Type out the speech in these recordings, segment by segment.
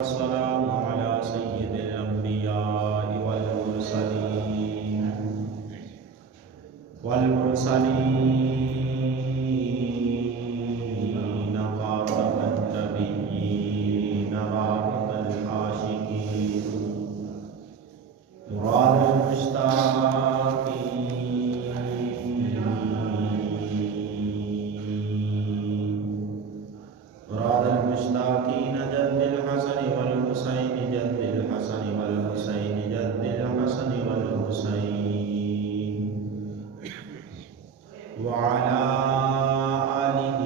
والسلام على سيد الأنبياء والمرسلين خاتم النبيين رابط العاشقين مراد المشتاقين جد الحسن والحسين جد الحسن والحسين جد الحسن والحسين وعلى آله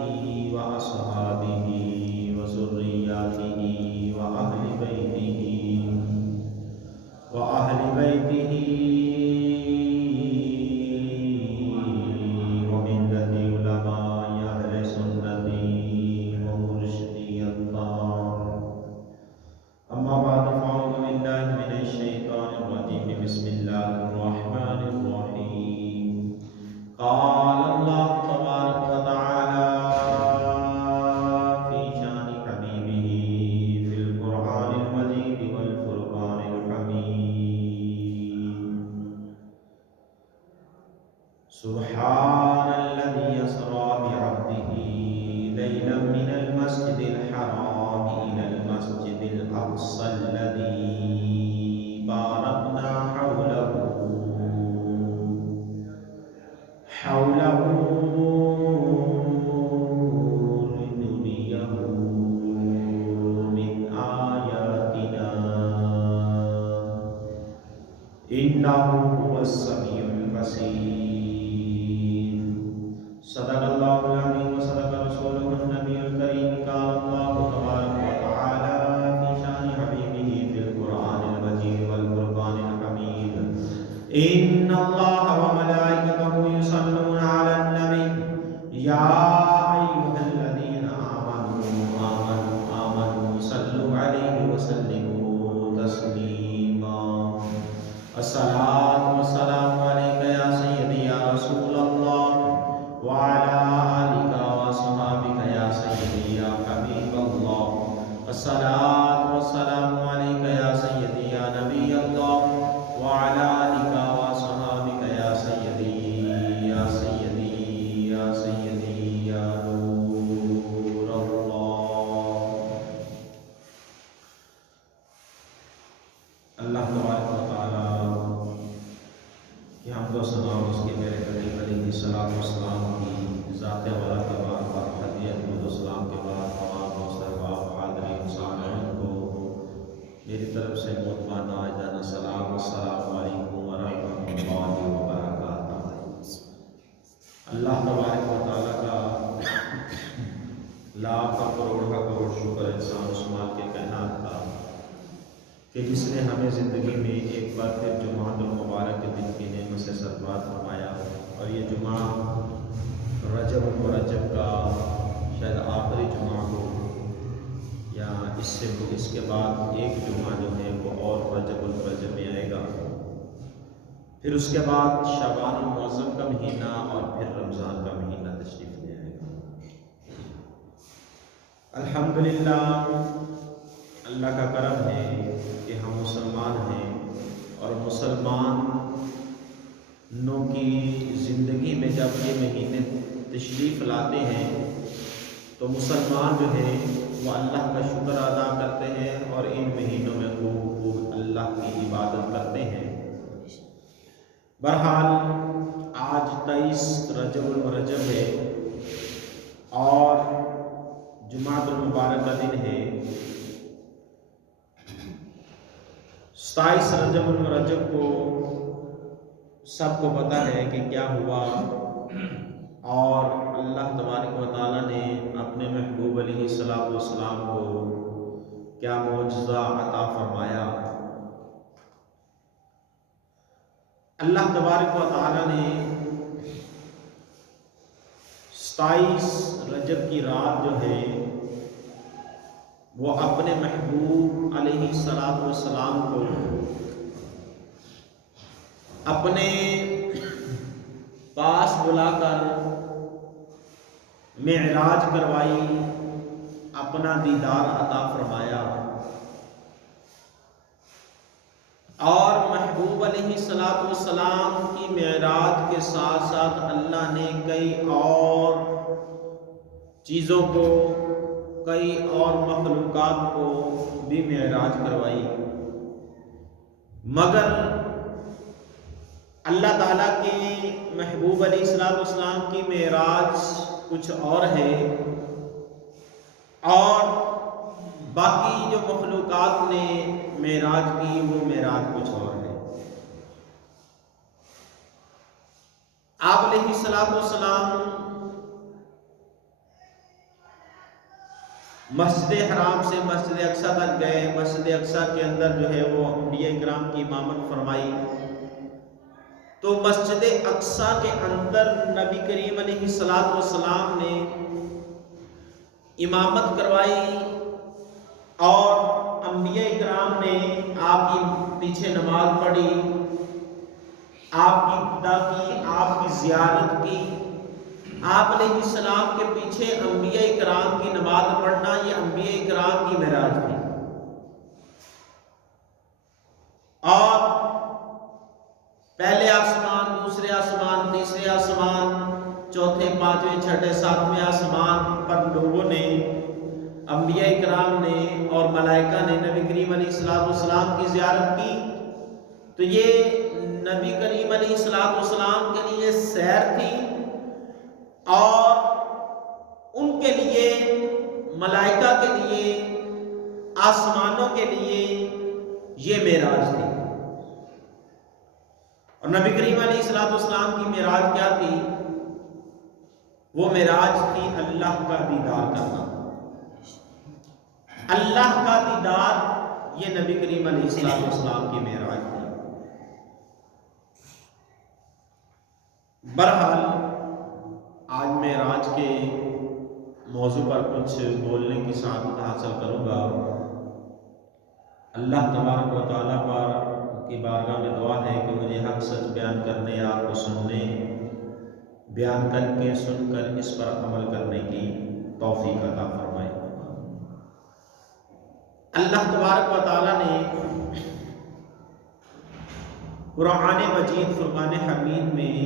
وأصحابه وذرياته وأهل بيته وملة علماء أهل سنتي ومرشدي الطاهر. أما بعد فأعوذ بالله من الشيطان الرجيم. بسم الله الرحمن الرحيم. قال الله تبارك وتعالى في شأن حبيبه في القرآن المجيد والفرقان الحميد. سبحان الذي يسرى بعبده ليلا من المسجد الحرام إلى المسجد الأقصى الذي باركنا حوله لنريه من آياتنا إنه هو السميع البصير. صدق الله العظيم وصدق رسوله النبي الكريم. قال الله تبارك وتعالى في شأن حبيبه في القرآن المجيد والفرقان الحميد. إن الله وملائكته يصلون على النبي يا أيها الذين آمنوا صلوا عليه وسلموا تسليما. الصلاة والسلام عليك يا سيدي يا رسول الله وعلى آلك وصحابك يا سيدي يا حبيب الله. الصلاة والسلام عليك يا سيدي يا نبي الله وعلى آلك وصحابك يا سيدي يا سيدي يا سيدي يا نور الله. اللہ تبارک و تعالی کی حمد و ثنا اور اس کے میرے حبیب علیہ الصلوۃ والسلام کی ذات والا کے بعد حدیث درود و سلام کے بعد تمام مصطفیٰ حاضرین سامعین کو میری طرف سے محترمانہ عاجزانہ سلام. السلام علیکم ورحمۃ اللہ وبرکاتہ. اللہ تبارک و تعالیٰ کا لاکھ کروڑ شکر انسان عثمان کے کہنا تھا کہ جس نے ہمیں زندگی میں ایک بار پھر جمعہ المبارک کے دن کی نعمت سے سرفراز فرمایا. اور یہ جمعہ رجب المرجب کا شاید آخری جمعہ ہو یا اس کے بعد ایک جمعہ جو ہے وہ اور رجب المرجب میں آئے گا. پھر اس کے بعد شعبان المعظم کا مہینہ اور پھر رمضان کا مہینہ تشریف لے آئے گا. الحمدللہ اللہ کا کرم ہے کہ ہم مسلمان ہیں اور مسلمانوں کی زندگی میں جب یہ مہینے تشریف لاتے ہیں تو مسلمان جو ہیں وہ اللہ کا شکر ادا کرتے ہیں اور ان مہینوں میں خوب اللہ کی عبادت کرتے ہیں. بہرحال آج 23 رجب المرجب ہے اور جمعۃ المبارک کا دن ہے. 27 رجب المرجب کو سب کو پتہ ہے کہ کیا ہوا اور اللہ تبارک و تعالیٰ نے اپنے محبوب علیہ السلام کو کیا معجزہ عطا فرمایا. اللہ تبارک و تعالیٰ نے 27 رجب کی رات جو ہے وہ اپنے محبوب علیہ السلام کو اپنے پاس بلا کر معراج کروائی، اپنا دیدار عطا فرمایا محبوب علیہ السلام کی معراج کے ساتھ ساتھ اللہ نے کئی اور چیزوں کو، کئی اور مخلوقات کو بھی معراج کروائی، مگر اللہ تعالیٰ کے محبوب علیہ السلام کی معراج کچھ اور ہے، اور باقی جو مخلوقات نے معراج کی وہ معراج کچھ اور ہے۔ آپ علیہ السلام مسجد حرام سے مسجد اقصیٰ تک گئے۔ مسجد اقصیٰ کے اندر جو ہے وہ انبیاء کرام کی امامت فرمائی، تو مسجد اقصیٰ کے اندر نبی کریم علیہ السلام نے امامت کروائی، اور انبیاء کرام نے آپ کی پیچھے نماز پڑھی، آپ کی ابتدا کی، آپ کی زیارت کی۔ آپ علیہ السلام کے پیچھے انبیاء کرام کی نماز پڑھنا یہ انبیاء کرام کی معراج تھی، اور پہلے آسمان، دوسرے آسمان، تیسرے آسمان، چوتھے، پانچویں، چھٹے، ساتویں آسمان پر لوگوں نے، انبیاء کرام نے اور ملائکہ نے نبی کریم علیہ السلام کی زیارت کی۔ تو یہ نبی کریم علیہ السلام کے لیے سیر تھی، اور ان کے لیے، ملائکہ کے لیے، آسمانوں کے لیے یہ معراج تھی۔ اور نبی کریم علیہ السلام کی معراج کیا تھی؟ وہ معراج تھی اللہ کا دیدار کرنا۔ اللہ کا دیدار یہ نبی کریم علیہ السلام کی معراج تھی۔ بہرحال آج معراج کے موضوع پر کچھ بولنے کی سعادت حاصل کروں گا۔ اللہ تبارک و تعالیٰ پر کی بارگاہ میں دعا ہے کہ مجھے حق سچ بیان کرنے، آپ کو سننے، بیان کر کے سن کر اس پر عمل کرنے کی توفیق عطا فرمائے۔ اللہ تبارک و تعالیٰ نے قرآن مجید فرقان حمید میں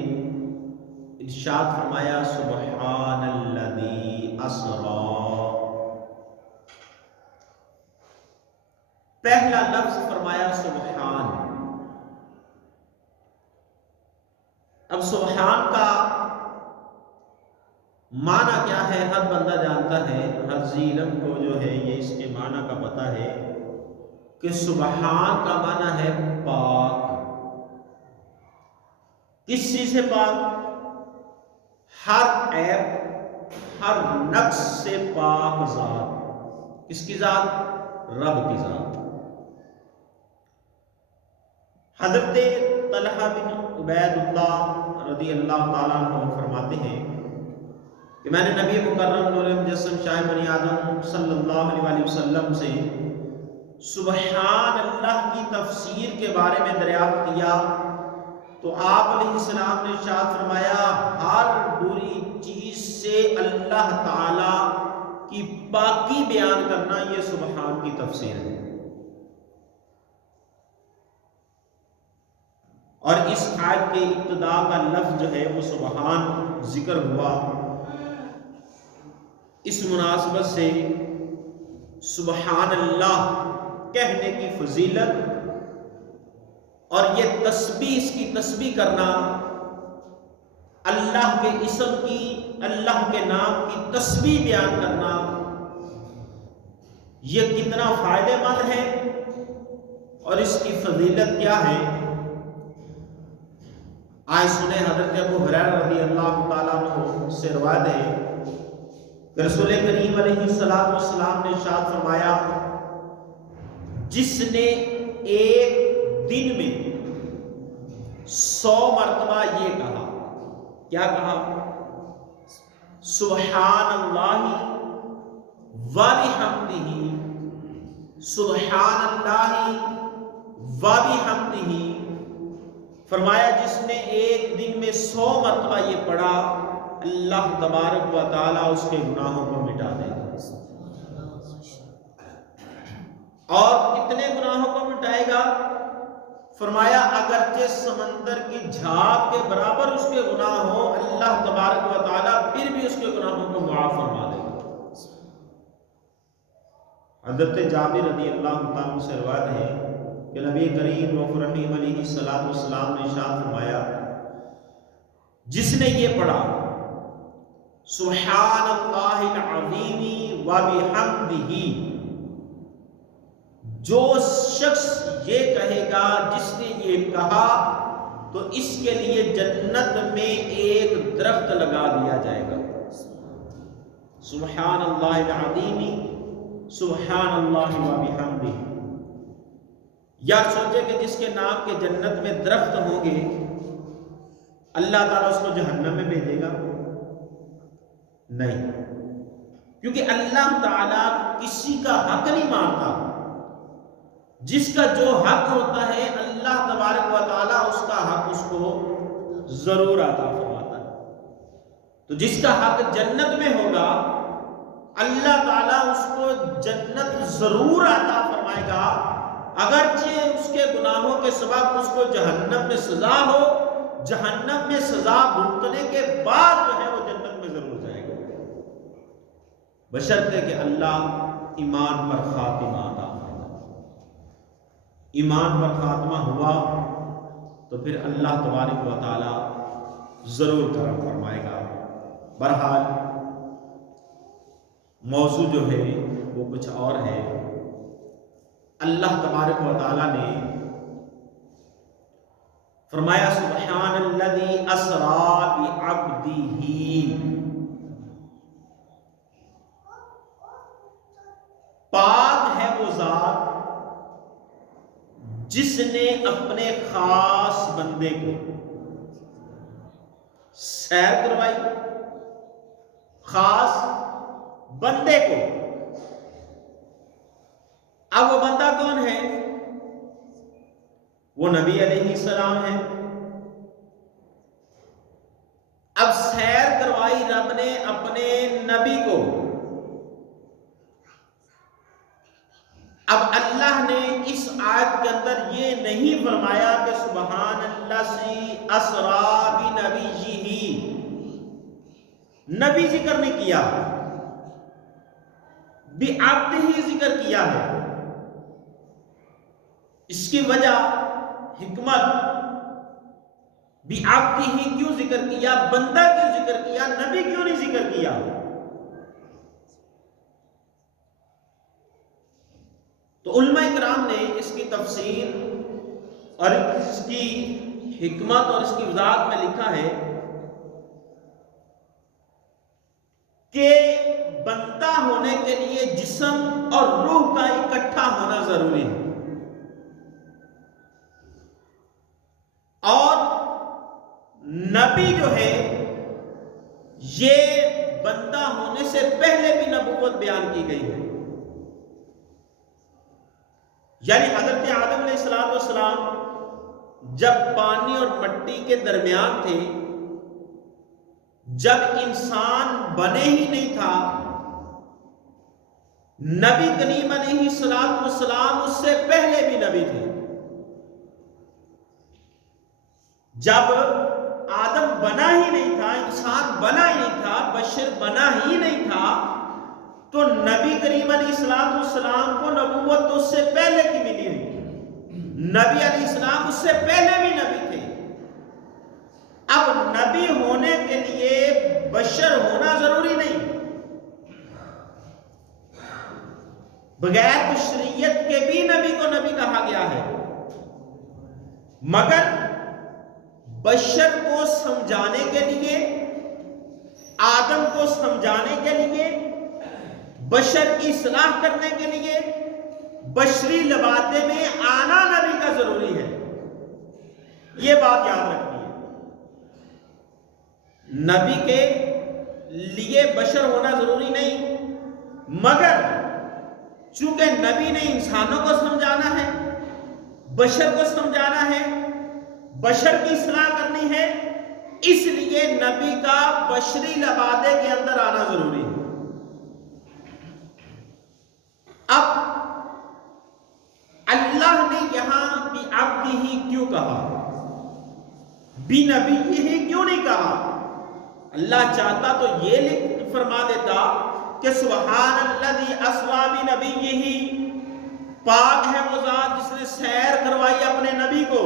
ارشاد فرمایا، سبحان الذی اسری، پہلا لفظ فرمایا سبحان۔ اب سبحان کا معنی کیا ہے ہر بندہ جانتا ہے، ہر ذی علم کو جو ہے یہ اس کے معنی کا پتہ ہے کہ سبحان کا معنی ہے پاک۔ کس چیز سے پاک؟ ہر عیب، ہر نقص سے پاک ذات۔ کس کی ذات؟ رب کی ذات۔ حضرت طلحہ بن عبید اللہ رضی اللہ تعالیٰ عنہ فرماتے ہیں کہ میں نے نبی مکرم نور مجسم شاہ بنی آدم صلی اللہ علیہ وسلم سے سبحان اللہ کی تفسیر کے بارے میں دریافت کیا، تو آپ علیہ السلام نے ارشاد فرمایا، ہر بری چیز سے اللہ تعالی کی پاکی بیان کرنا یہ سبحان کی تفسیر ہے۔ اور اس آیت کے ابتدا کا لفظ جو ہے وہ سبحان ذکر ہوا، اس مناسبت سے سبحان اللہ کہنے کی فضیلت اور یہ تسبیح، اس کی تسبیح کرنا، اللہ کے اسم کی، اللہ کے نام کی تسبیح بیان کرنا، یہ کتنا فائدہ مند ہے اور اس کی فضیلت کیا ہے۔ آئے سنیں، حضرت ابو ہریرہ رضی اللہ تعالیٰ عنہ سے روایت ہے کہ رسول کریم علیہ السلام نے ارشاد فرمایا، جس نے ایک دن میں 100 مرتبہ یہ کہا، کیا کہا؟ سبحان اللہ وبحمدہ، سبحان اللہ وبحمدہ، فرمایا جس نے ایک دن میں 100 مرتبہ یہ پڑھا، اللہ تبارک و تعالیٰ اس کے گناہوں کو مٹا دے گا۔ اور کتنے گناہوں کو مٹائے گا؟ فرمایا اگرچہ سمندر کی جھاگ کے برابر اس کے گناہ ہو، اللہ تبارک و تعالیٰ پھر بھی اس کے گناہوں کو معاف فرما دے گا۔ حضرت جابر رضی اللہ تعالیٰ سے روایت ہے کہ نبی کریم رؤوف رحیم علیہ السلام نے ارشاد فرمایا، جس نے یہ پڑھا سبحان اللہ العظیم و بحمدہ، جو شخص یہ کہے گا، جس نے یہ کہا، تو اس کے لیے جنت میں ایک درخت لگا دیا جائے گا۔ سبحان اللہ العظیم سبحان اللہ و بحمدہ۔ یا سوچے کہ جس کے نام کے جنت میں درخت ہوں گے، اللہ تعالیٰ اس کو جہنم میں بھیجے گا؟ نہیں، کیونکہ اللہ تعالیٰ کسی کا حق نہیں مانتا۔ جس کا جو حق ہوتا ہے اللہ تبارک و تعالیٰ اس کا حق اس کو ضرور عطا فرماتا ہے۔ تو جس کا حق جنت میں ہوگا، اللہ تعالیٰ اس کو جنت ضرور عطا فرمائے گا، اگرچہ اس کے گناہوں کے سبب اس کو جہنم میں سزا ہو۔ جہنم میں سزا بھگتنے کے بعد جو ہے وہ جنت میں ضرور جائے گا، بشرطے کہ اللہ ایمان پر خاتمہ عطا فرمائے۔ ایمان پر خاتمہ ہوا تو پھر اللہ تبارک و تعالیٰ ضرور کرم فرمائے گا۔ بہرحال موضوع جو ہے وہ کچھ اور ہے۔ اللہ تبارک و تعالیٰ نے فرمایا سبحان الذی اسری بعبدہ، پاک ہے وہ ذات جس نے اپنے خاص بندے کو سیر کروائی، خاص بندے کو۔ اب وہ بندہ کون ہے؟ وہ نبی علیہ السلام ہے۔ اب سیر کروائی رب نے اپنے نبی کو۔ اب اللہ نے اس آیت کے اندر یہ نہیں فرمایا کہ سبحان الذی اسری بنبیہ، نبی ذکر نہیں کیا، بعبدہ ذکر کیا ہے۔ اس کی وجہ، حکمت، بعبدہ کیوں ذکر کیا، بندہ کیوں ذکر کیا، نبی کیوں نہیں ذکر کیا؟ تو علماء کرام نے اس کی تفسیر اور اس کی حکمت اور اس کی وضاحت میں لکھا ہے کہ بندہ ہونے کے لیے جسم اور روح کا اکٹھا ہونا ضروری ہے، اور نبی جو ہے یہ بندہ ہونے سے پہلے بھی نبوت بیان کی گئی ہے۔ یعنی حضرت آدم علیہ السلام جب پانی اور مٹی کے درمیان تھے، جب انسان بنے ہی نہیں تھا، نبی کریم علیہ السلام اس سے پہلے بھی نبی تھے۔ جب آدم بنا ہی نہیں تھا، انسان بنا ہی نہیں تھا، بشر بنا ہی نہیں تھا، تو نبی کریم علیہ السلام کو نبوت تو اس سے پہلے کی ملی ہوئی۔ نبی علیہ السلام اس سے پہلے بھی نبی تھے۔ اب نبی ہونے کے لیے بشر ہونا ضروری نہیں، بغیر بشریت کے بھی نبی کو نبی کہا گیا ہے، مگر بشر کو سمجھانے کے لیے، آدم کو سمجھانے کے لیے، بشر کی اصلاح کرنے کے لیے، بشری لبادے میں آنا نبی کا ضروری ہے۔ یہ بات یاد رکھنی ہے، نبی کے لیے بشر ہونا ضروری نہیں، مگر چونکہ نبی نے انسانوں کو سمجھانا ہے، بشر کو سمجھانا ہے، بشر کی اصلاح کرنی ہے، اس لیے نبی کا بشری لبادے کے اندر آنا ضروری ہے۔ اب اللہ اللہ نے یہاں بعبدہ کیوں کہا، بنبیہ کیوں نہیں کہا؟ اللہ چاہتا تو یہ فرما دیتا کہ سبحان الذی اسری بنبیہ، پاک ہے وہ ذات جس نے سیر کروائی اپنے نبی کو۔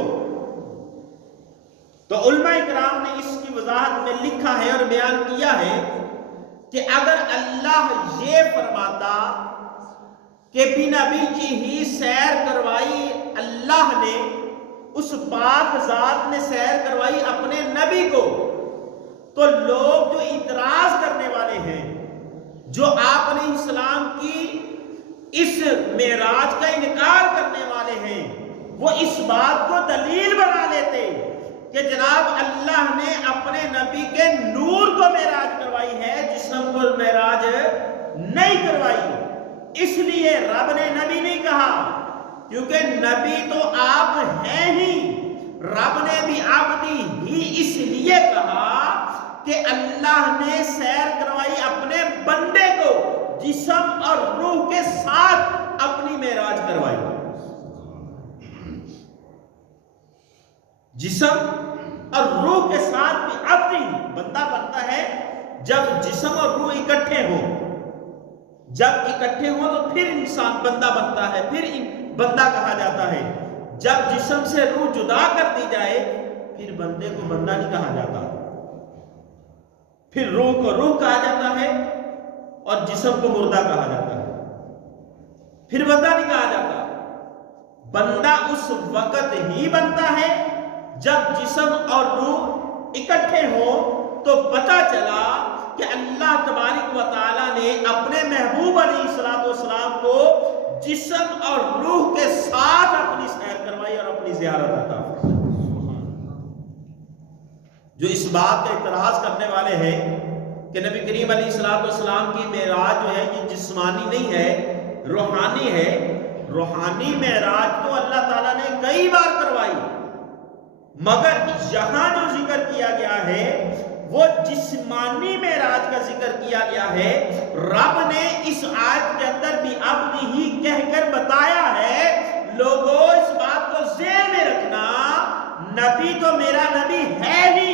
تو علماء کرام نے اس کی وضاحت میں لکھا ہے اور بیان کیا ہے کہ اگر اللہ یہ فرماتا کہ بنبیہ ہی سیر کروائی اللہ نے، اس پاک ذات نے سیر کروائی اپنے نبی کو، تو لوگ جو اعتراض کرنے والے ہیں، جو آپ علیہ السلام کی اس معراج کا انکار کرنے والے ہیں، وہ اس بات کو دلیل بنا لیتے کہ جناب اللہ نے اپنے نبی کے نور کو معراج کروائی ہے، جسم کو معراج نہیں کروائی۔ اس لیے رب نے نبی نہیں کہا، کیونکہ نبی تو آپ ہیں ہی۔ رب نے بھی عبدی ہی اس لیے کہا کہ اللہ نے سیر کروائی اپنے بندے کو جسم اور روح کے ساتھ اپنی معراج کروائی۔ جسم اور روح کے ساتھ بھی عبدی، بندہ بنتا ہے جب جسم اور روح اکٹھے ہوں۔ جب اکٹھے ہوں تو پھر انسان بندہ بنتا ہے، پھر بندہ کہا جاتا ہے۔ جب جسم سے روح جدا کر دی جائے پھر بندے کو بندہ نہیں کہا جاتا، پھر روح کو روح کہا جاتا ہے اور جسم کو مردہ کہا جاتا ہے، پھر بندہ نہیں کہا جاتا۔ بندہ اس وقت ہی بنتا ہے جب جسم اور روح اکٹھے ہوں، تو پتہ چلا کہ اللہ تبارک و تعالیٰ نے اپنے محبوب علیہ السلام کو جسم اور روح کے ساتھ اپنی سیر کروائی اور اپنی زیارت عطا فرمائی۔ جو اس بات کا اعتراض کرنے والے ہیں کہ نبی کریم علیہ السلام کی معراج جو ہے یہ جسمانی نہیں ہے، روحانی ہے، روحانی معراج تو اللہ تعالیٰ نے کئی بار کروائی، مگر یہاں جو ذکر کیا گیا ہے وہ جسمانی معراج کا ذکر کیا گیا ہے۔ رب نے اس آیت کے اندر بھی عبدی ہی کہہ کر بتایا ہے۔ لوگوں اس بات کو ذہن میں رکھنا، نبی تو میرا نبی ہے ہی،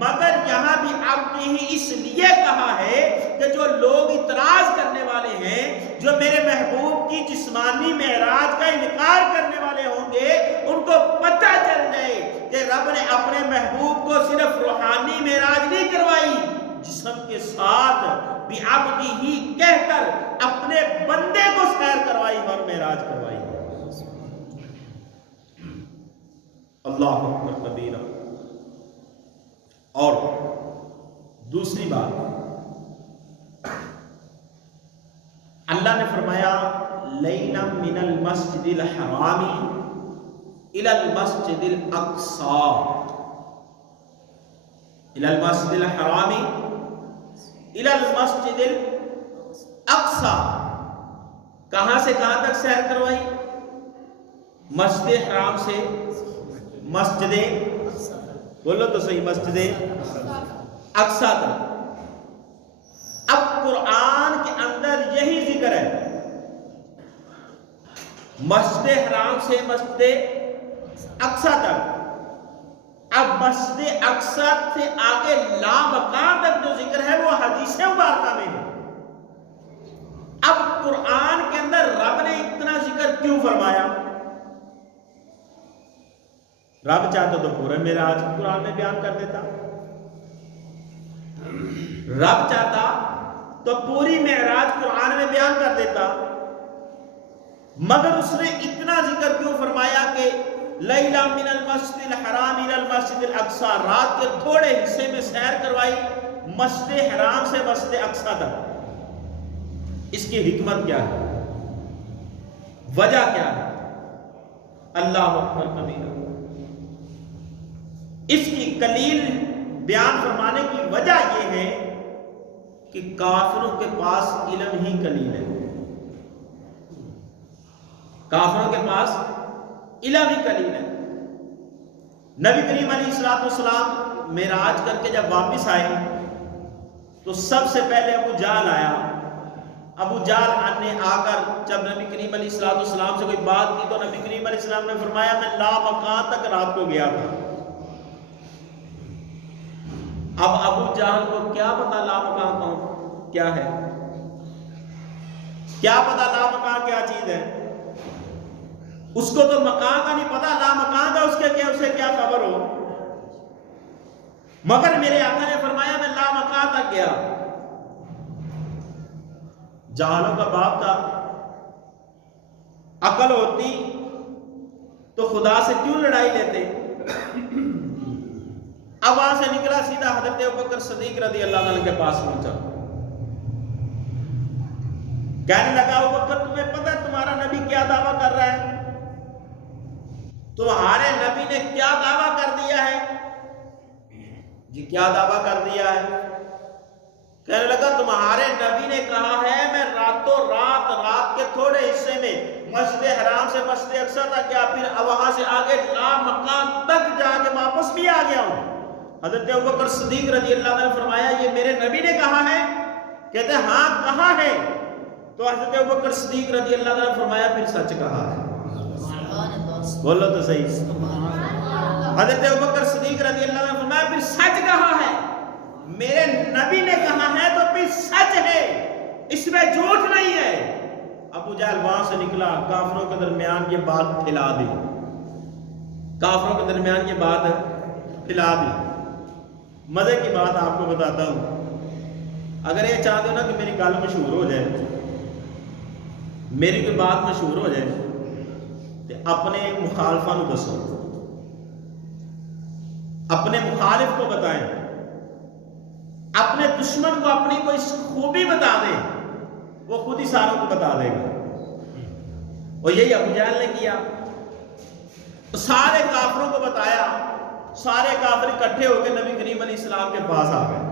مگر یہاں بھی عبدی ہی اس لیے کہا ہے کہ جو لوگ اعتراض کرنے والے ہیں، جو میرے محبوب کی جسمانی معراج کا انکار کرنے والے ہوں گے، ان کو پتہ چل جائے کہ رب نے اپنے محبوب کو صرف روحانی معراج نہیں کروائی، جسم کے ساتھ بھی عبدی ہی کہہ کر اپنے بندے کو سیر کروائی اور معراج کروائی۔ اللہ اکبر کبیرہ۔ اور دوسری بات، اللہ نے فرمایا لیلا من المسجد الحرام الى المسجد الاقصی، الى المسجد الحرام الى المسجد الاقصی۔ کہاں سے کہاں تک سیر کروائی؟ مسجد حرام سے مسجد، بولو تو صحیح، مسجد اقصی تک۔ اب قرآن کے اندر یہی ذکر ہے، مسجد حرام سے مسجد اقصی تک۔ اب مسجد اقصی سے آگے لامکان تک جو ذکر ہے وہ حدیث مبارکہ میں ہے۔ اب قرآن کے اندر رب نے اتنا ذکر کیوں فرمایا؟ رب چاہتا تو پورا معراج قرآن میں بیان کر دیتا، رب چاہتا تو پوری معراج قرآن میں بیان کر دیتا، مگر اس نے اتنا ذکر کیوں فرمایا کہ لیلا من المسجد الحرام الى المسجد الاقصی، رات کے تھوڑے حصے میں سیر کروائی مسجد حرام سے مسجد اقصی تک۔ اس کی حکمت کیا ہے؟ وجہ کیا ہے؟ اللہ اکبر کبیرہ۔ اس کی قلیل بیان فرمانے کی وجہ یہ ہے کہ کافروں کے پاس علم ہی قلیل ہے، کافروں کے پاس علم ہی قلیل ہے۔ نبی کریم علیہ السلام معراج کر کے جب واپس آئے تو سب سے پہلے ابو جہل آیا، ابو جہل نے آ کر جب نبی کریم علیہ السلام سے کوئی بات کی تو نبی کریم علیہ السلام نے فرمایا میں لامکان تک رات کو گیا تھا۔ اب ابو جہل کو کیا پتا لامکان کون کیا ہے، کیا پتا لامکان کیا چیز ہے، اس کو تو مکان کا نہیں پتا، لامکان کا اسے کیا خبر ہو، مگر میرے آقا نے فرمایا میں لامکان تک گیا۔ جہالوں کا باپ تھا، عقل ہوتی تو خدا سے کیوں لڑائی لیتے؟ اب وہاں سے نکلا سیدھا حضرت ابوبکر صدیق رضی اللہ عنہ کے پاس پہنچا، کہنے لگا ابوبکر تمہیں پتہ ہے تمہارا نبی کیا دعویٰ کر رہا ہے؟ تمہارے نبی نے کیا دعویٰ کر دیا ہے؟ جی کیا دعویٰ کر دیا ہے؟ کہنے لگا تمہارے نبی نے کہا ہے میں راتوں رات کے تھوڑے حصے میں مسجد حرام سے مسجد اقصی تک گیا، پھر وہاں سے آگے لامکان تک جا کے واپس بھی آ گیا ہوں۔ حضرت ابوبکر صدیق رضی اللہ عنہ نے فرمایا یہ میرے نبی نے کہا ہے؟ کہتے ہیں ہاں کہا ہے۔ تو حضرت ابوبکر صدیق رضی اللہ عنہ نے فرمایا پھر سچ کہا ہے۔ بولو تو صحیح۔ حضرت ابوبکر صدیق رضی اللہ عنہ نے فرمایا پھر سچ کہا ہے، میرے نبی نے کہا ہے تو پھر سچ ہے، اس میں جھوٹ نہیں ہے۔ ابو جہل وہاں سے نکلا، کافروں کے درمیان یہ بات پھیلا دی، کافروں کے درمیان یہ بات پھیلا دی۔ مزے کی بات آپ کو بتاتا ہوں، اگر یہ چاہتے ہو نا کہ میری گل مشہور ہو جائے، میری کوئی بات مشہور ہو جائے تو اپنے مخالفوں کو دسو، اپنے مخالف کو بتائیں، اپنے دشمن کو اپنی کوئی خوبی بتا دیں، وہ خود ہی ساروں کو بتا دے گا۔ اور یہی ابو جہل نے کیا، سارے کافروں کو بتایا، سارے کافر اکٹھے ہو کے نبی کریم علیہ السلام کے پاس آ گئے۔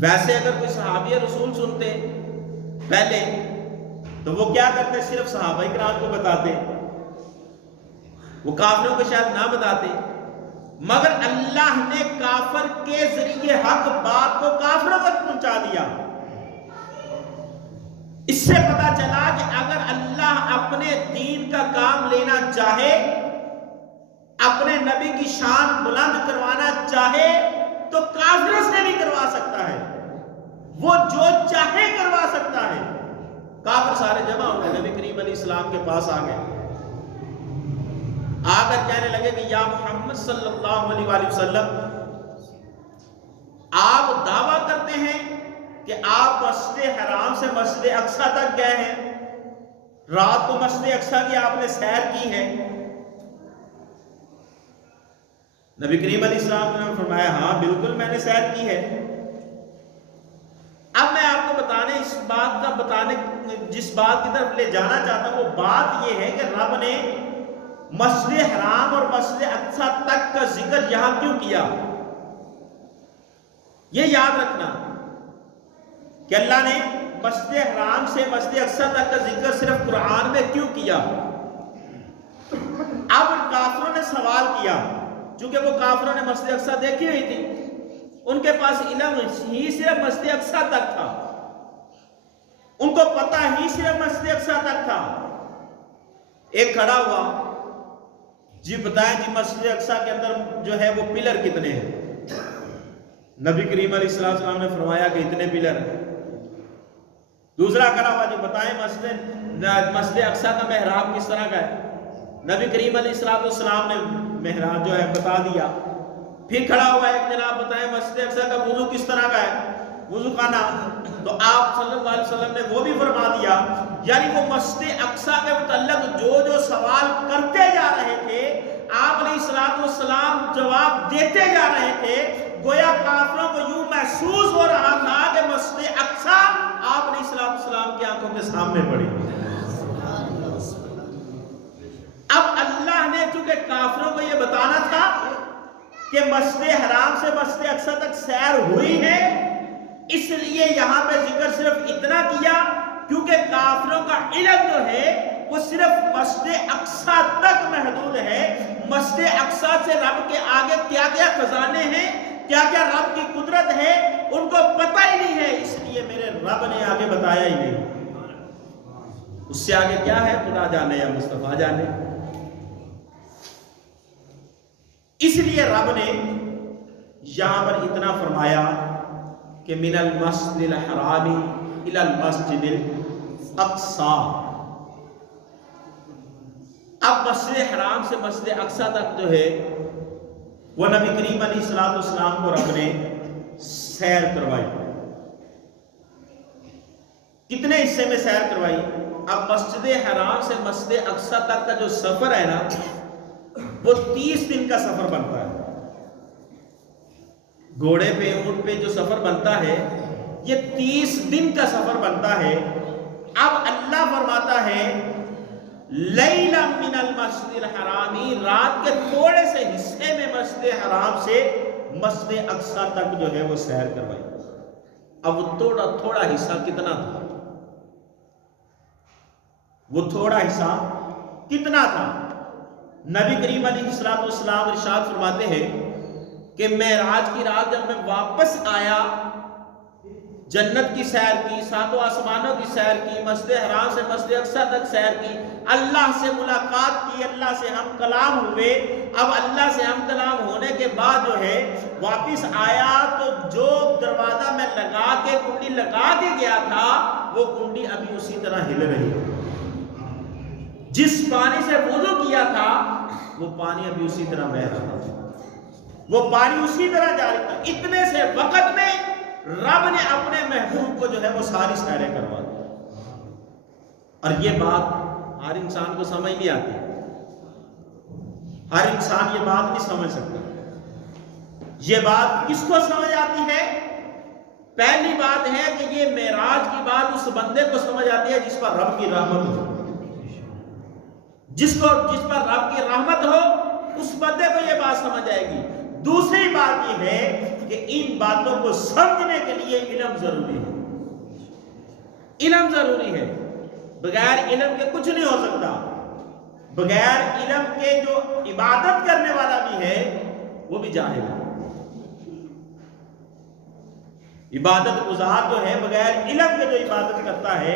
ویسے اگر کوئی صحابی رسول سنتے پہلے تو وہ کیا کرتے، صرف صحابہ کرام کو بتاتے، وہ کافروں کو شاید نہ بتاتے، مگر اللہ نے کافر کے ذریعے حق بات کو کافروں تک پہنچا دیا۔ اس سے پتا چلا کہ اگر اللہ اپنے دین کا کام لینا چاہے، اپنے نبی کی شان بلند کروانا چاہے تو کافروں سے بھی کروا سکتا ہے، وہ جو چاہے کروا سکتا ہے۔ کافر سارے جمع ہو گئے، نبی کریم علیہ السلام کے پاس آ گئے، آ کر کہنے لگے کہ یا محمد صلی اللہ علیہ وآلہ وسلم، آپ دعویٰ کرتے ہیں کہ آپ مسجد حرام سے مسجد اقصی تک گئے ہیں، رات کو مسجد اقصی کی آپ نے سیر کی ہے؟ نبی کریم علیہ السلام نے فرمایا ہاں بالکل میں نے سیر کی ہے۔ اب میں آپ کو جس بات کی طرف لے جانا چاہتا ہوں وہ بات یہ ہے کہ رب نے مسجد حرام اور مسجد اقصی تک کا ذکر یہاں کیوں کیا؟ یہ یاد رکھنا کہ اللہ نے مسجد حرام سے مسجد اقصی تک کا ذکر صرف قرآن میں کیوں کیا؟ اب کافروں نے سوال کیا، چونکہ وہ کافروں نے مسجد اقصی دیکھی ہوئی تھی، ان کے پاس علم ہی صرف مسجد اقصی تک تھا، ان کو پتہ ہی صرف مسجد اقصی تک تھا۔ ایک کھڑا ہوا، جی بتائیں جی مسجد اقصی کے اندر جو ہے وہ پلر کتنے ہیں؟ نبی کریم علیہ السلام نے فرمایا کہ اتنے پلر ہیں۔ دوسرا کھڑا ہوا، جی بتائیں مسجد اقصی کا محراب کس طرح کا ہے؟ نبی کریم علیہ السلام نے محراب جو ہے بتا دیا۔ پھر کھڑا ہوا ایک جناب، بتائیں مسجد اقصی کا وضو کس طرح کا ہے، وضو خانہ؟ تو آپ صلی اللہ علیہ وسلم نے وہ بھی فرما دیا۔ یعنی وہ مسجد اقصی کے متعلق جو سوال کرتے جا رہے تھے، آپ علیہ السلام جواب دیتے جا رہے تھے، گویا کافروں کو یوں محسوس ہو رہا تھا کہ مسجد اقصی آپ علیہ السلام کی آنکھوں کے سامنے پڑی۔ اب اللہ نے چونکہ کافروں کو یہ بتانا تھا کہ مسجد حرام سے مسجد اقصی تک سیر ہوئی ہے، اس لیے یہاں پہ ذکر صرف اتنا کیا کیونکہ کافروں کا علم جو ہے وہ صرف مسجد اقصی تک محدود ہے۔ مسجد اقصی سے رب کے آگے کیا کیا خزانے ہیں، کیا کیا رب کی قدرت ہے، ان کو پتہ ہی نہیں ہے، اس لیے میرے رب نے آگے بتایا ہی نہیں۔ اس سے آگے کیا ہے خدا جانے یا مصطفیٰ جانے۔ اس لیے رب نے یہاں پر اتنا فرمایا کہ من المسجد الحرام الی المسجد الاقصی۔ اب مسجد حرام سے مسجد اقصی تک جو ہے وہ نبی کریم علیہ السلام کو رب نے سیر کروائی۔ کتنے حصے میں سیر کروائی؟ اب مسجد حرام سے مسجد اقصی تک کا جو سفر ہے نا، وہ 30 دن کا سفر بنتا ہے۔ گھوڑے پہ اونٹ پہ جو سفر بنتا ہے یہ 30 دن کا سفر بنتا ہے۔ اب اللہ فرماتا ہے لیلا من المسجد الحرامی، رات کے تھوڑے سے حصے میں مسجد حرام سے مسجد اقصی تک جو ہے وہ سیر کروائی۔ اب وہ تھوڑا حصہ کتنا تھا؟ وہ تھوڑا حصہ کتنا تھا؟ نبی کریم علیہ السلام ارشاد فرماتے ہیں کہ معراج کی رات جب میں واپس آیا، جنت کی سیر کی، ساتوں آسمانوں کی سیر کی، مسجد حرام سے مسجد اقصی تک سیر کی، اللہ سے ملاقات کی، اللہ سے ہم کلام ہوئے۔ اب اللہ سے ہم کلام ہونے کے بعد جو ہے واپس آیا تو جو دروازہ میں لگا کے کنڈی لگا کے گیا تھا وہ کنڈی ابھی اسی طرح ہل رہی ہے۔ جس پانی سے وضو کیا تھا وہ پانی ابھی اسی طرح بہ رہا تھا، وہ پانی اسی طرح جاری تھا۔ اتنے سے وقت میں رب نے اپنے محبوب کو جو ہے وہ ساری سیریں کروا دی۔ اور یہ بات ہر انسان کو سمجھ نہیں آتی، ہر انسان یہ بات نہیں سمجھ سکتا۔ یہ بات کس کو سمجھ آتی ہے؟ پہلی بات ہے کہ یہ معراج کی بات اس بندے کو سمجھ آتی ہے جس پر رب کی رحمت ہو، جس پر رب کی رحمت ہو اس بندے کو یہ بات سمجھ آئے گی۔ دوسری بات یہ ہے کہ ان باتوں کو سمجھنے کے لیے علم ضروری ہے، علم ضروری ہے۔ بغیر علم کے کچھ نہیں ہو سکتا۔ بغیر علم کے جو عبادت کرنے والا بھی ہے وہ بھی جاہل ہے۔ عبادت گزار جو ہے بغیر علم کے جو عبادت کرتا ہے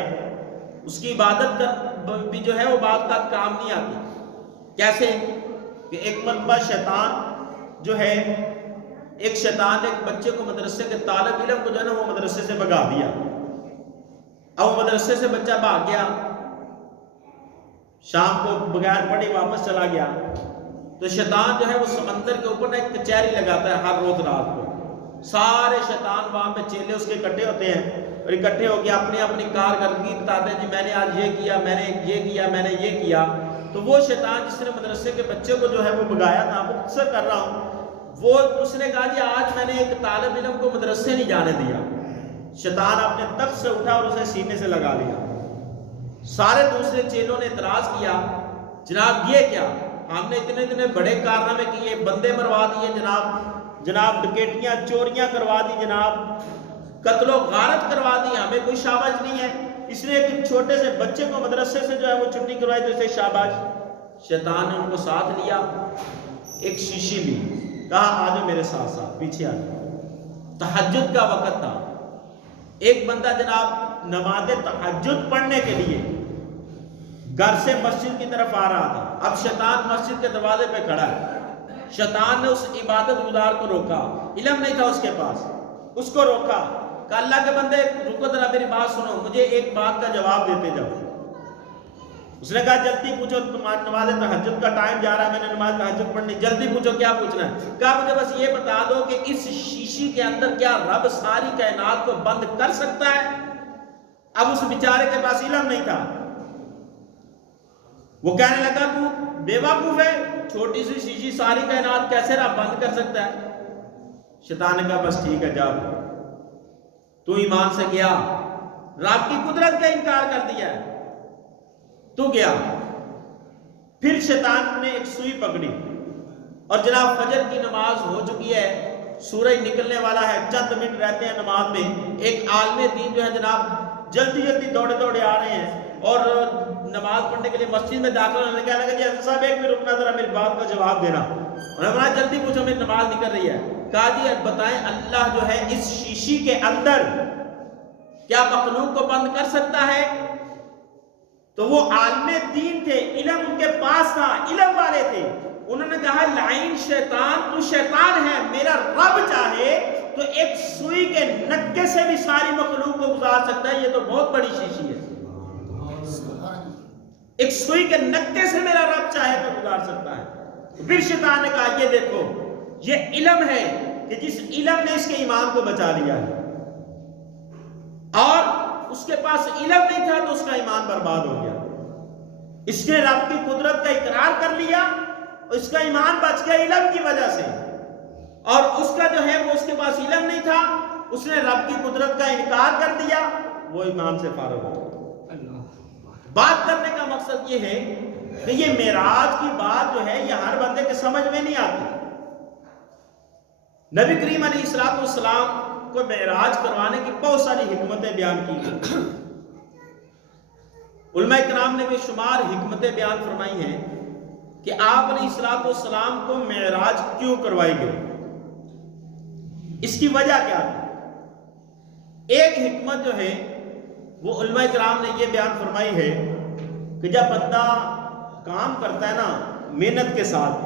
اس کی عبادت بھی جو ہے وہ بات کا کام نہیں آتی۔ کیسے کہ ایک مرتبہ شیطان جو ہے، ایک شیطان نے ایک بچے کو مدرسے کے طالب علم کو جو ہے نا وہ مدرسے سے بھگا دیا۔ اب وہ مدرسے سے بچہ بھاگ گیا، شام کو بغیر پڑھے واپس چلا گیا تو شیطان جو ہے وہ سمندر کے اوپر نا ایک کچہری لگاتا ہے ہر روز رات کو۔ سارے شیطان وہاں پہ چیلے اس کے اکٹھے ہوتے ہیں اور اکٹھے ہو کے اپنی اپنی کارکردگی بتاتے ہیں، جی میں نے آج یہ کیا، میں نے یہ کیا، میں نے یہ کیا۔ تو وہ شیطان جس نے مدرسے کے بچے کو جو ہے وہ بھگایا تھا، مختصر کر رہا ہوں، وہ اس نے کہا جی آج میں نے ایک طالب علم کو مدرسے نہیں جانے دیا۔ شیطان اپنے تخت سے اٹھا اور اسے سینے سے لگا لیا۔ سارے دوسرے چیلوں نے اعتراض کیا، جناب یہ کیا، ہم نے اتنے بڑے کارنامے کیے، بندے مروا دیے جناب ڈکیٹیاں چوریاں کروا دی، جناب قتل و غارت کروا دی، ہمیں کوئی شاباش نہیں ہے۔ اس نے ایک چھوٹے سے بچے کو مدرسے سے جو ہے وہ چھٹی کروائی تو اسے شاباش۔ شیطان نے ان کو ساتھ لیا، ایک شیشی لی، کہا آجو میرے ساتھ ساتھ پیچھے آجو۔ تہجد کا وقت تھا، ایک بندہ جناب نماز تہجد پڑھنے کے لیے گھر سے مسجد کی طرف آ رہا تھا۔ اب شیطان مسجد کے دروازے پہ کھڑا ہے۔ شیطان نے اس عبادت گزار کو روکا، علم نہیں تھا اس کے پاس، اس کو روکا، کہ اللہ کے بندے رکو ذرا میری بات سنو، مجھے ایک بات کا جواب دیتے جاؤ۔ اس نے کہا جلدی پوچھو، نماز تہجد کا ٹائم جا رہا ہے، میں نے نماز تہجد پڑھنی، جلدی پوچھو کیا پوچھنا ہے۔ کہا مجھے بس یہ بتا دو کہ اس شیشی کے اندر کیا رب ساری کائنات کو بند کر سکتا ہے؟ اب اس بیچارے کے پاس علم نہیں تھا، وہ کہنے لگا تو بے وقوف ہے، چھوٹی سی شیشی ساری کائنات کیسے رب بند کر سکتا ہے؟ شیطان نے کہا بس ٹھیک ہے جا، تو ایمان سے گیا، رب کی قدرت کا انکار کر دیا ہے، تو گیا۔ پھر شیطان نے ایک سوئی پکڑی اور جناب فجر کی نماز ہو چکی ہے، سورج نکلنے والا ہے، چند منٹ رہتے ہیں نماز میں۔ ایک عالم دین جو ہے جناب جلدی جلدی دوڑے دوڑے آ رہے ہیں اور نماز پڑھنے کے لیے مسجد میں داخل ہونے کہنے لگا جی حضرت صاحب ایک منٹ رکنا ذرا میری بات کا جواب دینا. انہوں نے بولا جلدی پوچھو میری نماز نہیں کر رہی ہے. کہا جی بتائیں اللہ جو ہے اس شیشی کے اندر کیا مخلوق کو بند کر سکتا ہے؟ تو وہ عالم دین تھے، علم ان کے پاس تھا، علم والے تھے. انہوں نے کہا لعین شیطان تو شیطان ہے، میرا رب چاہے تو ایک سوئی کے نکے سے بھی ساری مخلوق کو گزار سکتا ہے. یہ تو بہت بڑی شیشی ہے. ایک سوئی کے نکے سے میرا رب چاہے تو گزار سکتا ہے. پھر شیطان نے کہا یہ دیکھو یہ علم ہے کہ جس علم نے اس کے ایمان کو بچا لیا ہے، اور اس کے پاس علم نہیں تھا تو اس کا ایمان برباد ہو گیا. اس نے رب کی قدرت کا اقرار کر لیا، اس کا ایمان بچ گیا علم کی وجہ سے. اور اس کا جو ہے وہ اس کے پاس علم نہیں تھا، اس نے رب کی قدرت کا انکار کر دیا، وہ ایمان سے فارغ ہو گیا. بات کرنے کا مقصد یہ ہے کہ یہ معراج کی بات جو ہے یہ ہر بندے کے سمجھ میں نہیں آتی. نبی کریم علیہ الصلوۃ والسلام کو معراج کروانے کی بہت ساری حکمتیں بیان کی گئی. علماء کرام نے بے شمار حکمتیں بیان فرمائی ہیں کہ آپ علیہ الصلوۃ والسلام کو معراج کیوں کروائی گئی، اس کی وجہ کیا تھی. ایک حکمت جو ہے وہ علماء کرام نے یہ بیان فرمائی ہے کہ جب بندہ کام کرتا ہے نا محنت کے ساتھ،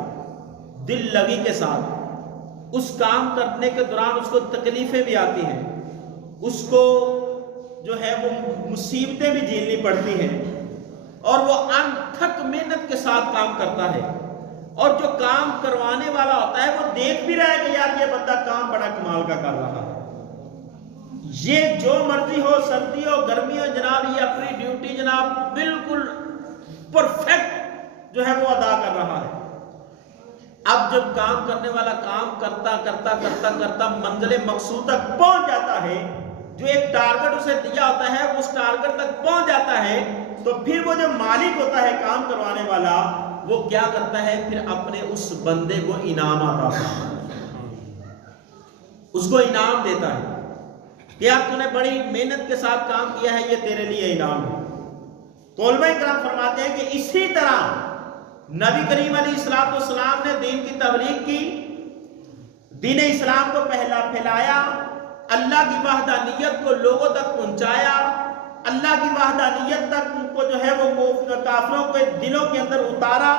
دل لگی کے ساتھ، اس کام کرنے کے دوران اس کو تکلیفیں بھی آتی ہیں، اس کو جو ہے وہ مصیبتیں بھی جھیلنی پڑتی ہیں، اور وہ انتھک محنت کے ساتھ کام کرتا ہے. اور جو کام کروانے والا ہوتا ہے وہ دیکھ بھی رہا ہے کہ یار یہ بندہ کام بڑا کمال کا کر رہا ہے، یہ جو مرضی ہو، سردی ہو گرمی ہو جناب، یہ اپنی ڈیوٹی جناب بالکل پرفیکٹ جو ہے وہ ادا کر رہا ہے. اب جب کام کرنے والا کام کرتا کرتا کرتا کرتا منزل مقصود تک پہنچ جاتا ہے، جو ایک ٹارگٹ اسے دیا ہوتا ہے وہ اس ٹارگٹ تک پہنچ جاتا ہے، تو پھر وہ جو مالک ہوتا ہے کام کروانے والا وہ کیا کرتا ہے، پھر اپنے اس بندے کو انعام عطا کرتا ہے، اس کو انعام دیتا ہے کہ اب تو نے بڑی محنت کے ساتھ کام کیا ہے، یہ تیرے لیے انعام ہے. تو علماء کرام فرماتے ہیں کہ اسی طرح نبی کریم علیہ الصلوۃ والسلام نے دین کی تبلیغ کی، دین اسلام کو پھیلایا، اللہ کی وحدانیت کو لوگوں تک پہنچایا، اللہ کی وحدانیت تک ان کو جو ہے وہ کافروں کے دلوں کے اندر اتارا.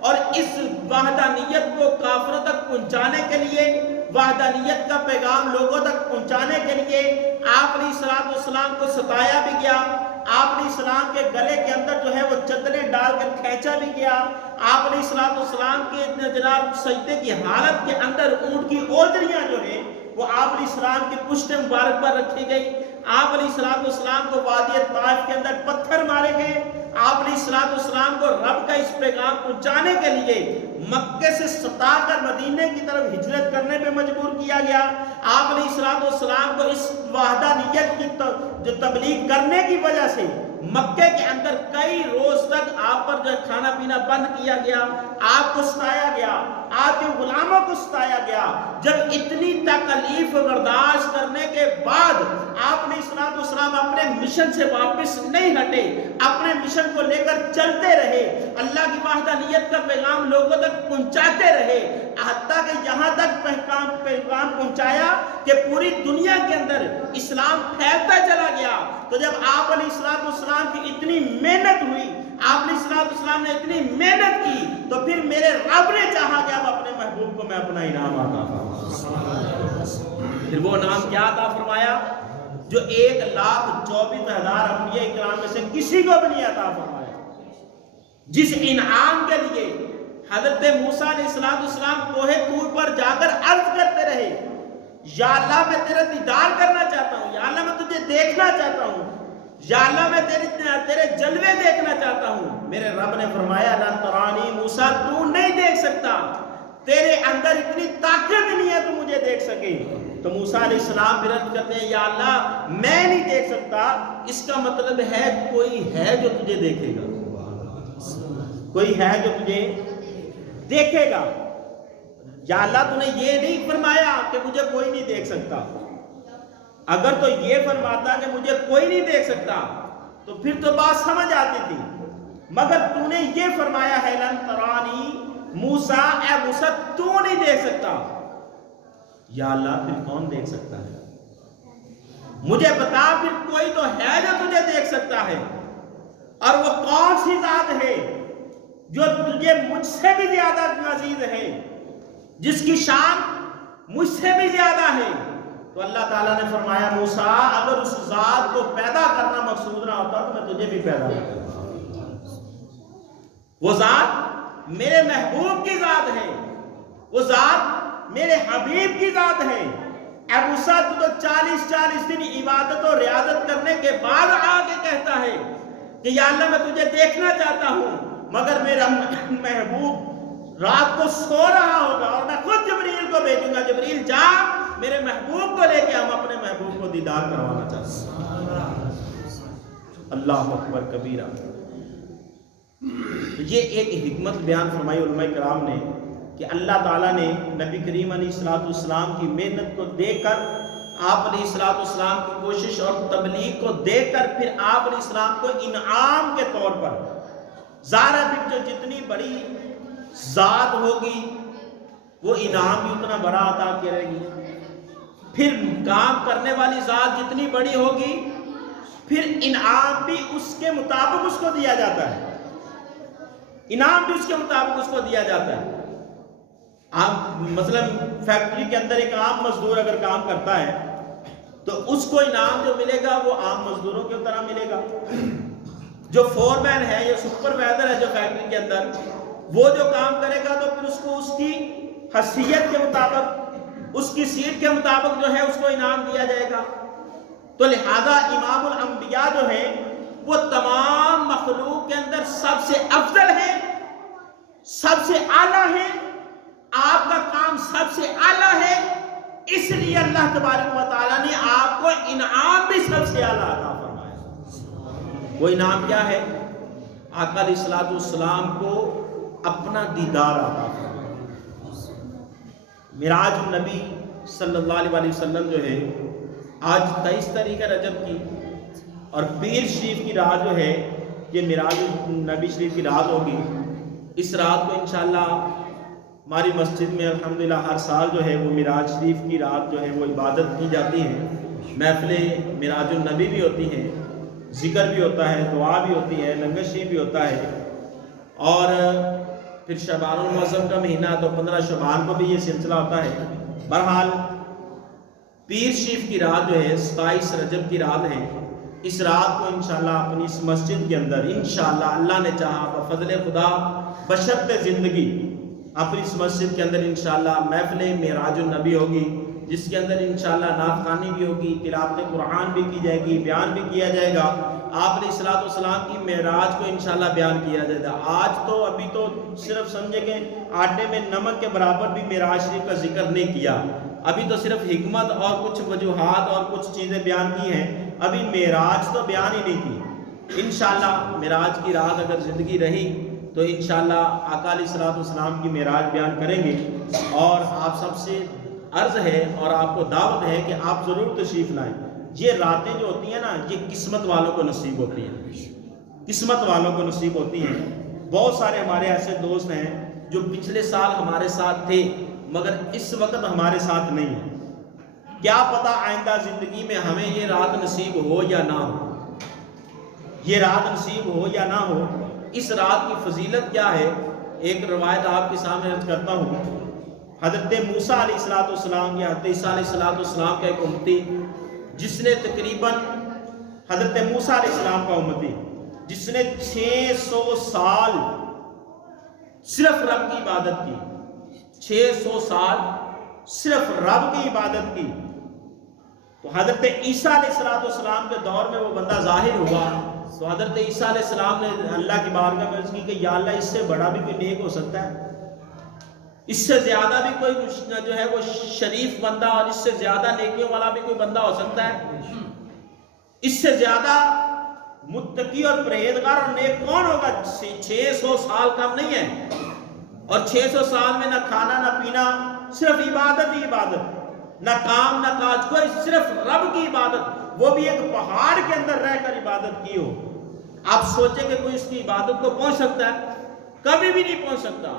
اور اس وحدانیت کو کافروں تک پہنچانے کے لیے، وحدانیت کا پیغام لوگوں تک پہنچانے کے لیے آپ علیہ الصلوۃ والسلام کو ستایا بھی گیا. آپ علیہ السلام کے گلے کے اندر جو ہے وہ چادریں ڈال کر کھینچا بھی گیا. آپ علیہ الصلوۃ والسلام کے جناب سجدے کی حالت کے اندر اونٹ کی اوجریاں جو ہیں وہ آپ علیہ السلام کی پشت مبارک پر رکھی گئی. آپ علیہ الصلوۃ والسلام کو وادی طائف کے اندر پتھر مارے گئے. آپ علیہ الصلوۃ والسلام کو رب کا اس پیغام پہنچانے کے لیے مکے سے ستا کر مدینے کی طرف ہجرت کرنے پہ مجبور کیا گیا. آپ علیہ الصلوۃ والسلام کو اس وحدانیت کی جو تبلیغ کرنے کی وجہ سے مکے کے اندر کئی روز تک آپ پر جو کھانا پینا بند کیا گیا، آپ کو ستایا گیا، آپ کے غلاموں کو ستایا گیا. جب اتنی تکلیف برداشت کرنے کے بعد آپ نے الصلوۃ والسلام اپنے مشن سے واپس نہیں ہٹے، اپنے مشن کو لے کر چلتے رہے، اللہ کی وحدانیت کا پیغام لوگوں تک پہنچاتے رہے، حتیٰ کہ یہاں تک پیغام پہنچایا کہ پوری دنیا کے اندر اسلام پھیلتا چلا گیا. تو جب آپ علیہ الصلوۃ والسلام کی اتنی محنت ہوئی، آپ علیہ الصلوۃ والسلام نے اتنی محنت کی، تو پھر میرے رب نے چاہا کہ اب اپنے محبوب کو میں اپنا انعام عطا فرماؤں. پھر وہ انعام کیا عطا فرمایا جو 1,24,000 انبیاء کرام میں سے کسی کو بھی نہیں عطا فرمایا. جس انعام کے لیے حضرت موسیٰ علیہ السلام کوہ طور پر جا کر عرض کرتے رہے، یا اللہ میں تیرا دیدار کرنا چاہتا ہوں، یا اللہ میں تجھے دیکھنا چاہتا ہوں، یا اللہ میں تیرے جلوے دیکھنا چاہتا ہوں. میرے رب نے فرمایا لا ترانی موسیٰ، تو نہیں دیکھ سکتا، تیرے اندر اتنی طاقت نہیں ہے تو مجھے دیکھ سکے. تو موسیٰ علیہ السلام پھر عرض کرتے ہیں یا اللہ میں نہیں دیکھ سکتا، اس کا مطلب ہے کوئی ہے جو تجھے دیکھے گا، کوئی ہے جو تجھے دیکھے گا. یا اللہ تو نے یہ نہیں فرمایا کہ مجھے کوئی نہیں دیکھ سکتا. اگر تو یہ فرماتا کہ مجھے کوئی نہیں دیکھ سکتا تو پھر تو بات سمجھ آتی تھی. مگر تو نے یہ فرمایا ہے لن ترانی موسیٰ، اے موسیٰ تو نہیں دیکھ سکتا۔ یا اللہ پھر کون دیکھ سکتا ہے؟ مجھے بتا پھر کوئی تو ہے جو تجھے دیکھ سکتا ہے، اور وہ کون سی ذات ہے جو تجھے مجھ سے بھی زیادہ عزیز ہے، جس کی شان مجھ سے بھی زیادہ ہے؟ تو اللہ تعالیٰ نے فرمایا موسیٰ اگر اس ذات کو پیدا کرنا مقصود نہ ہوتا تو میں تجھے بھی پیدا نہ کرتا۔ وہ ذات میرے محبوب کی ذات ہے، وہ ذات میرے حبیب کی ذات ہے۔ اے موسیٰ تو 40 دن عبادت و ریاضت کرنے کے بعد آگے کہتا ہے کہ یا اللہ میں تجھے دیکھنا چاہتا ہوں، مگر میرا محبوب رات کو سو رہا ہوگا اور میں خود جبریل کو بھیجوں گا، جبریل جا میرے محبوب کو لے کے ہم اپنے محبوب کو دیدار کروانا چاہتے ہیں۔ اللہ اکبر کبیرہ۔ یہ ایک حکمت بیان فرمائی علماء کرام نے کہ اللہ تعالیٰ نے نبی کریم علیہ السلام کی محنت کو دیکھ کر، آپ علیہ السلام کی کوشش اور تبلیغ کو دیکھ کر پھر آپ علیہ السلام کو انعام کے طور پر ظاہر ہے جو جتنی بڑی ذات ہوگی وہ انعام بھی اتنا بڑا عطا کرے گی، پھر کام کرنے والی ذات جتنی بڑی ہوگی پھر انعام بھی اس کے مطابق اس کو دیا جاتا ہے، انعام بھی اس کے مطابق اس کو دیا جاتا ہے۔ آپ مثلا فیکٹری کے اندر ایک عام مزدور اگر کام کرتا ہے تو اس کو انعام جو ملے گا وہ عام مزدوروں کی طرح ملے گا۔ جو فور مین ہے یا سپروائزر ہے جو فیکٹری کے اندر، وہ جو کام کرے گا تو پھر اس کو اس کی حیثیت کے مطابق، اس کی سیٹ کے مطابق جو ہے اس کو انعام دیا جائے گا۔ تو لہذا امام الانبیاء جو ہے وہ تمام مخلوق کے اندر سب سے افضل ہے، سب سے اعلیٰ ہے، آپ کا کام سب سے اعلیٰ ہے، اس لیے اللہ تبارک و تعالیٰ نے آپ کو انعام بھی سب سے اعلیٰ عطا فرمایا۔ وہ انعام کیا ہے؟ آقا علیہ السلام کو اپنا دیدار عطا فرمایا۔ معراج النبی صلی اللہ علیہ وسلم جو ہے آج 23 تاریخ رجب کی، اور پیر شریف کی رات جو ہے یہ معراج النبی شریف کی رات ہوگی۔ اس رات کو انشاءاللہ ہماری مسجد میں الحمدللہ ہر سال جو ہے وہ معراج شریف کی رات جو ہے وہ عبادت کی جاتی ہے، محفلیں معراج النبی بھی ہوتی ہیں، ذکر بھی ہوتا ہے، دعا بھی ہوتی ہے، لنگر شریف بھی ہوتا ہے، اور پھر شعبان المعظم کا مہینہ تو 15 شعبان کو بھی یہ سلسلہ ہوتا ہے۔ بہرحال پیر شریف کی رات جو ہے 27 رجب کی رات ہے، اس رات کو انشاءاللہ اپنی اس مسجد کے اندر انشاءاللہ اللہ نے چاہا بفضل خدا بشرط زندگی اپنی اس مسجد کے اندر انشاءاللہ محفل معراج النبی ہوگی، جس کے اندر انشاءاللہ نعت خوانی بھی ہوگی، تلاوت قرآن بھی کی جائے گی، بیان بھی کیا جائے گا، آپ علیہ السلام کی معراج کو انشاءاللہ بیان کیا جائے گا۔ آج تو ابھی تو صرف سمجھے کہ آٹے میں نمک کے برابر بھی معراج شریف کا ذکر نہیں کیا، ابھی تو صرف حکمت اور کچھ وجوہات اور کچھ چیزیں بیان کی ہیں، ابھی معراج تو بیان ہی نہیں کی۔ انشاءاللہ معراج کی رات اگر زندگی رہی تو انشاءاللہ آقا علیہ السلام کی معراج بیان کریں گے، اور آپ سب سے عرض ہے اور آپ کو دعوت ہے کہ آپ ضرور تشریف لائیں۔ یہ راتیں جو ہوتی ہیں نا یہ قسمت والوں کو نصیب ہوتی ہیں، قسمت والوں کو نصیب ہوتی ہیں۔ بہت سارے ہمارے ایسے دوست ہیں جو پچھلے سال ہمارے ساتھ تھے مگر اس وقت ہمارے ساتھ نہیں ہیں، کیا پتہ آئندہ زندگی میں ہمیں یہ رات نصیب ہو یا نہ ہو، یہ رات نصیب ہو یا نہ ہو۔ اس رات کی فضیلت کیا ہے؟ ایک روایت آپ کے سامنے عرض کرتا ہوں۔ حضرت موسیٰ علیہ السلام یا حضرت عیسیٰ علیہ السلام کا ایک امتی جس نے تقریباً حضرت موسیٰ علیہ السلام کا امتی جس نے 600 سال صرف رب کی عبادت کی، 600 سال صرف رب کی عبادت کی، تو حضرت عیسیٰ علیہ السلام کے دور میں وہ بندہ ظاہر ہوا، تو حضرت عیسیٰ علیہ السلام نے اللہ کی بارگاہ میں عرض کی کہ یا اللہ اس سے بڑا بھی کوئی نیک ہو سکتا ہے، اس سے زیادہ بھی کوئی جو ہے وہ شریف بندہ اور اس سے زیادہ نیکیوں والا بھی کوئی بندہ ہو سکتا ہے، اس سے زیادہ متقی اور پرہیزگار اور نیک کون ہوگا؟ 600 سال کم نہیں ہے، اور 600 سال میں نہ کھانا نہ پینا، صرف عبادت ہی عبادت، نہ کام نہ کاج، کوئی صرف رب کی عبادت، وہ بھی ایک پہاڑ کے اندر رہ کر عبادت کی ہو۔ آپ سوچیں کہ کوئی اس کی عبادت کو پہنچ سکتا ہے؟ کبھی بھی نہیں پہنچ سکتا.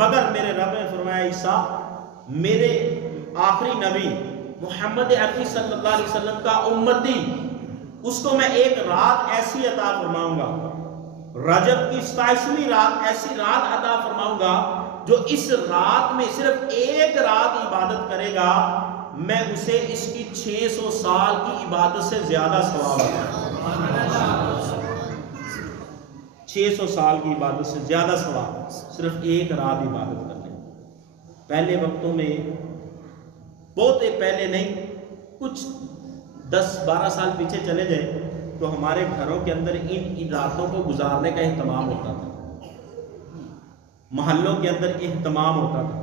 مگر میرے رب نے فرمایا عیسیٰ میرے آخری نبی محمد عربی صلی اللہ علیہ وسلم کا امتی، اس کو میں ایک رات ایسی عطا فرماؤں گا، رجب کی 27ویں رات ایسی رات عطا فرماؤں گا جو اس رات میں صرف ایک رات عبادت کرے گا، میں اسے اس کی 600 سال کی عبادت سے زیادہ ثواب دوں. 600 سال کی عبادت سے زیادہ ثواب صرف ایک رات عبادت کرنے. پہلے وقتوں میں، بہت پہلے نہیں، کچھ 10-12 سال پیچھے چلے جائیں تو ہمارے گھروں کے اندر ان راتوں کو گزارنے کا اہتمام ہوتا تھا، محلوں کے اندر اہتمام ہوتا تھا.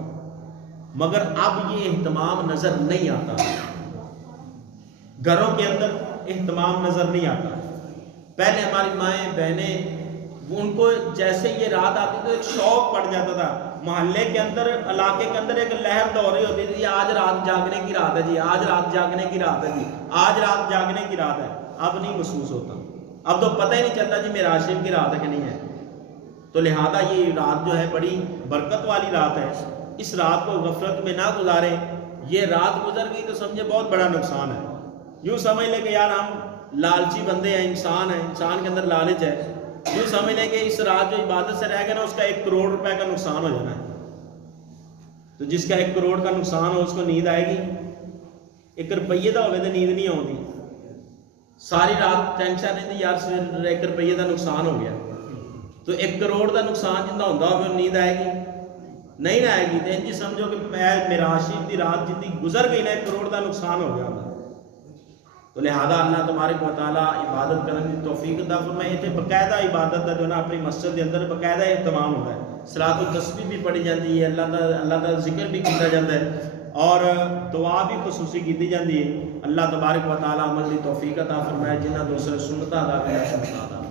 مگر اب یہ اہتمام نظر نہیں آتا، گھروں کے اندر اہتمام نظر نہیں آتا. پہلے ہماری مائیں بہنیں، ان کو جیسے یہ رات آتی تو ایک شوق پڑ جاتا تھا، محلے کے اندر، علاقے کے اندر ایک لہر دور رہی ہوتی تھی، آج رات جاگنے کی رات ہے جی، آج رات جاگنے کی رات ہے جی، آج رات جاگنے کی رات ہے. اب نہیں محسوس ہوتا، اب تو پتہ ہی نہیں چلتا جی معراج شریف کی رات ہے کہ نہیں ہے. تو لہذا یہ رات جو ہے بڑی برکت والی رات ہے، اس رات کو غفلت میں نہ گزاریں. یہ رات گزر گئی تو سمجھے بہت بڑا نقصان ہے. یوں سمجھ لیں کہ یار ہم لالچی بندے ہیں، انسان ہیں، انسان کے اندر لالچ ہے. یوں سمجھ لیں کہ اس رات جو عبادت سے رہ گیا نا، اس کا 1 کروڑ روپے کا نقصان ہو جانا ہے. تو جس کا 1 کروڑ کا نقصان ہو اس کو نیند آئے گی؟ 1 روپیے کا ہوئے تو نیند نہیں آتی. ساری رات ٹینشن رہتی یار 1 روپیے کا نقصان ہو گیا. تو 1 کروڑ کا نقصان جتنا ہوتا ہو نیند آئے گی؟ نہیں نہ آئے گی. تو جی سمجھو کہ معراج شریف کی رات جتنی گزر گئی نا، 1 کروڑ کا نقصان ہو گیا. تو لہذا اللہ تبارک و تعالیٰ عبادت کرنے کی توفیق عطا فرمائے. یہ باقاعدہ عبادت کا جو نا اپنی مسجد کے اندر باقاعدہ اہتمام ہوتا ہے، صلاۃ التسبیح بھی پڑھی جاتی ہے، اللہ کا ذکر بھی کیا جاتا ہے، اور دعا بھی خصوصی کی جاتی ہے. اللہ تبارک و تعالیٰ عمل کی توفیق عطا فرمائے. جنہاں دوسرے سنتا ادا کرنا سنتا